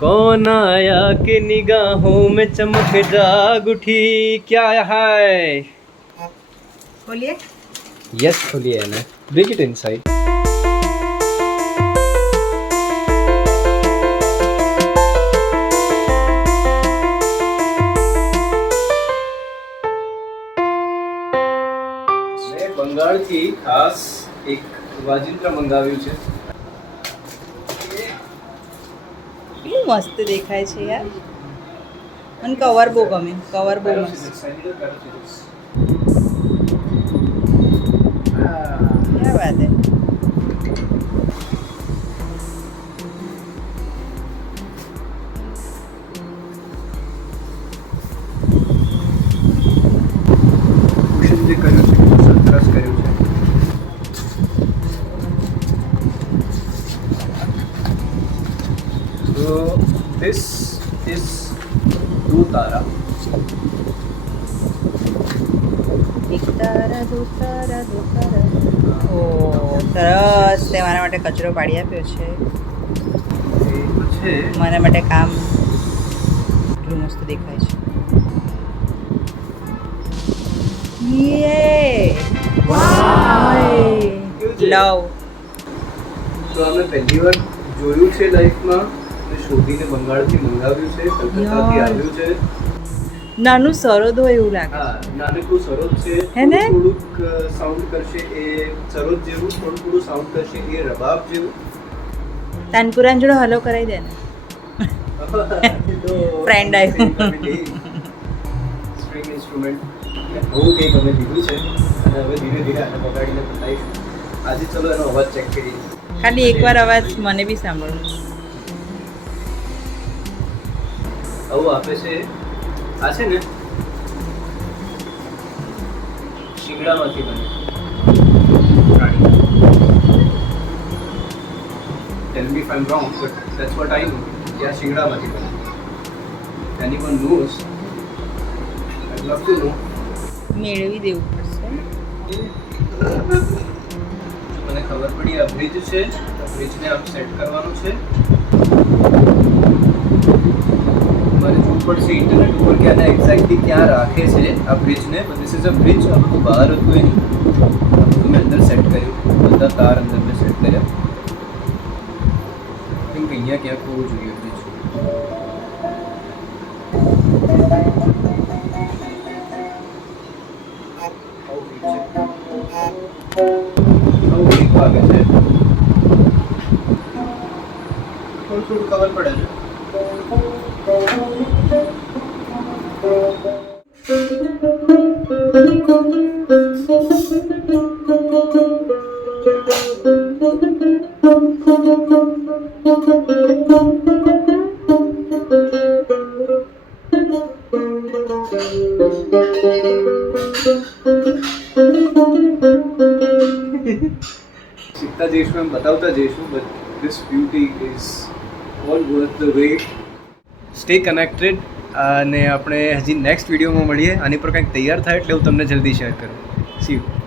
कौन आया कि निगाहों में चमक जाग उठी क्या है खोलिए यस खोलिए ना ब्रिंग इट इनसाइड મેં બંગાળથી ખાસ એક વાજિંત્ર મંગાવ્યું છે કેટલું મસ્ત દેખાય છે યાર મને કવર બહુ ગમે કવર બહુ મસ્ત क्या बात है કુશન જે કર્યું છે સરસ કર્યું છે તો this is दो तारा એક તારા દો તારા દો તારા ઓ સરસ તે મારા માટે કચરો પાડી આપ્યો છે એ તો છે મારા માટે કામ કેટલું મસ્ત દેખાય છે યે લવ તો અમે પહેલી વાર જોયું છે લાઈફમાં અને શોધીને બંગાળથી મંગાવ્યું છે કલકત્તાથી આવ્યું છે નાનું સરોદ હોય એવું લાગે હા નાનકડું સરોજ છે હે ને? થોડુંક સાઉન્ડ કરશે એ સરોજ જેવું થોડું સાઉન્ડ કરશે એ રબાબ જેવું તાનપુરાન જોડે હલો કરાવી દે ને Friend આવ્યું. સ્ટ્રિંગ ઇન્સ્ટ્રુમેન્ટ બહુ કંઈક અમે લીધું છે અને હવે ધીરે ધીરે આને પકડીને બતાવીશું આજે ચલો એનો અવાજ ચેક કરીએ ખાલી એકવાર અવાજ મને બી સાંભળવું છે આવું આપે છે આ છે ને શિંગડામાંથી બને પ્રાણી tell me if I am wrong but that's what I know કે આ શિંગડામાંથી બને anyone knows I love to know મેળવી દેવું પડશે મને ખબર પડી આ બ્રિજ છે બ્રિજને આમ સેટ કરવાનું છે મારે જોવું પડશે ઇન્ટરનેટ ઉપર કે આને એક્ઝેક્ટલી ક્યાં રાખે છે આ બ્રિજને but this is a bridge આ બધું બહાર હતું એની આ બધું મેં અંદર સેટ કર્યું બધા તાર અંદર મેં સેટ કર્યા આઈ થિંક અહીંયા ક્યાંક હોવું જોઈએ બ્રિજ વાગે છે થોડું ખબર પડે છે શીખતા જઈશું એમ બતાવતા જઈશું but this beauty is all worth the wait stay connected અને આપણે હજી નેક્સ્ટ વિડીયોમાં મળીએ આની પર કંઈક તૈયાર થાય એટલે હું તમને જલ્દી શેર કરું સી યુ